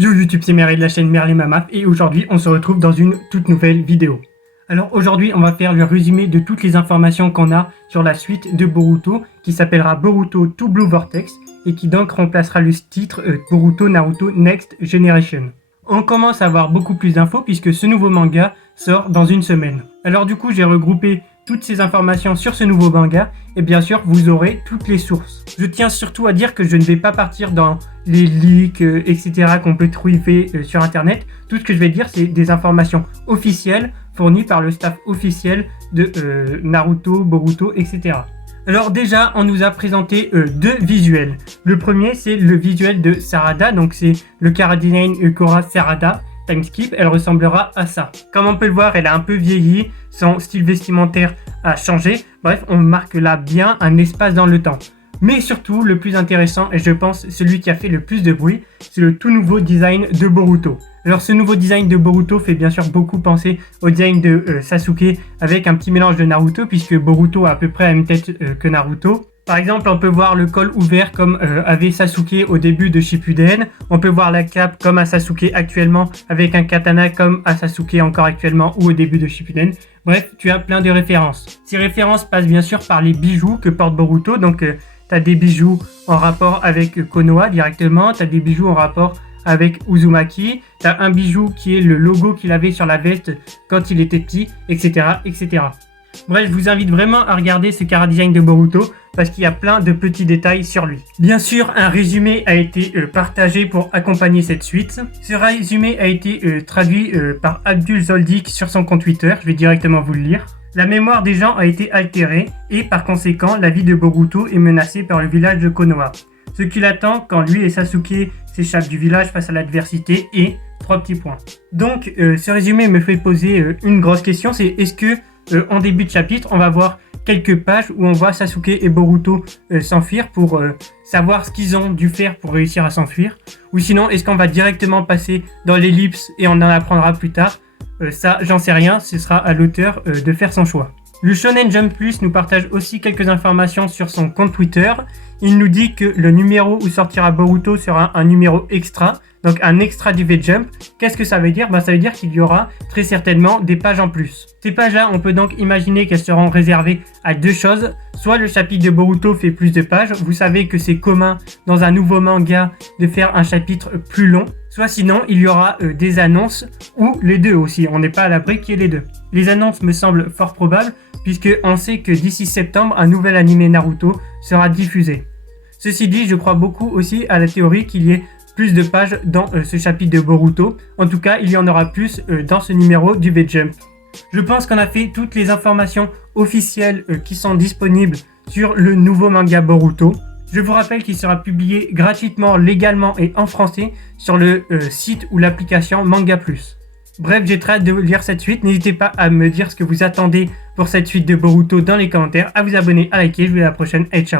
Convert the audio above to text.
Yo YouTube, c'est Merlin de la chaîne Merlin Mamaf et aujourd'hui on se retrouve dans une toute nouvelle vidéo. Alors aujourd'hui on va faire le résumé de toutes les informations qu'on a sur la suite de Boruto qui s'appellera Boruto To Blue Vortex et qui donc remplacera le titre Boruto Naruto Next Generation. On commence à avoir beaucoup plus d'infos puisque ce nouveau manga sort dans une semaine. Alors du coup j'ai regroupé toutes ces informations sur ce nouveau manga et bien sûr vous aurez toutes les sources. Je tiens surtout à dire que je ne vais pas partir dans les leaks etc. qu'on peut trouver sur internet. Tout ce que je vais dire c'est des informations officielles fournies par le staff officiel de Naruto, Boruto etc. Alors déjà on nous a présenté deux visuels. Le premier c'est le visuel de Sarada, donc c'est le Chara-Design Ukora Sarada Timeskip, elle ressemblera à ça. Comme on peut le voir, elle a un peu vieilli, son style vestimentaire a changé. Bref, on marque là bien un espace dans le temps. Mais surtout, le plus intéressant, et je pense celui qui a fait le plus de bruit, c'est le tout nouveau design de Boruto. Alors ce nouveau design de Boruto fait bien sûr beaucoup penser au design de Sasuke avec un petit mélange de Naruto, puisque Boruto a à peu près la même tête que Naruto. Par exemple, on peut voir le col ouvert comme avait Sasuke au début de Shippuden. On peut voir la cape comme à Sasuke actuellement avec un katana comme à Sasuke encore actuellement ou au début de Shippuden. Bref, tu as plein de références. Ces références passent bien sûr par les bijoux que porte Boruto. Donc, tu as des bijoux en rapport avec Konoha directement. Tu as des bijoux en rapport avec Uzumaki. Tu as un bijou qui est le logo qu'il avait sur la veste quand il était petit, etc. etc. Bref, je vous invite vraiment à regarder ce Chara-Design de Boruto parce qu'il y a plein de petits détails sur lui. Bien sûr, un résumé a été partagé pour accompagner cette suite. Ce résumé a été traduit par Abdul Zoldyck sur son compte Twitter. Je vais directement vous le lire. La mémoire des gens a été altérée et par conséquent, la vie de Boruto est menacée par le village de Konoha. Ce qui l'attend quand lui et Sasuke s'échappent du village face à l'adversité et 3 petits points. Donc, ce résumé me fait poser une grosse question, c'est est-ce que en début de chapitre, on va voir quelques pages où on voit Sasuke et Boruto s'enfuir pour savoir ce qu'ils ont dû faire pour réussir à s'enfuir. Ou sinon, est-ce qu'on va directement passer dans l'ellipse et on en apprendra plus tard. Ça, j'en sais rien, ce sera à l'auteur de faire son choix. Le Shonen Jump Plus nous partage aussi quelques informations sur son compte Twitter. Il nous dit que le numéro où sortira Boruto sera un numéro extra, donc un extra du V-Jump. Qu'est-ce que ça veut dire ? Ça veut dire qu'il y aura très certainement des pages en plus. Ces pages-là, on peut donc imaginer qu'elles seront réservées à deux choses. Soit le chapitre de Boruto fait plus de pages, vous savez que c'est commun dans un nouveau manga de faire un chapitre plus long. Soit sinon, il y aura des annonces ou les deux aussi. On n'est pas à l'abri qu'il y ait les deux. Les annonces me semblent fort probables puisque on sait que d'ici septembre, un nouvel animé Naruto sera diffusé. Ceci dit, je crois beaucoup aussi à la théorie qu'il y ait plus de pages dans ce chapitre de Boruto. En tout cas, il y en aura plus dans ce numéro du V-Jump. Je pense qu'on a fait toutes les informations officielles qui sont disponibles sur le nouveau manga Boruto. Je vous rappelle qu'il sera publié gratuitement, légalement et en français sur le site ou l'application Manga Plus. Bref, j'ai très hâte de lire cette suite. N'hésitez pas à me dire ce que vous attendez pour cette suite de Boruto dans les commentaires, à vous abonner, à liker. Je vous dis à la prochaine et ciao.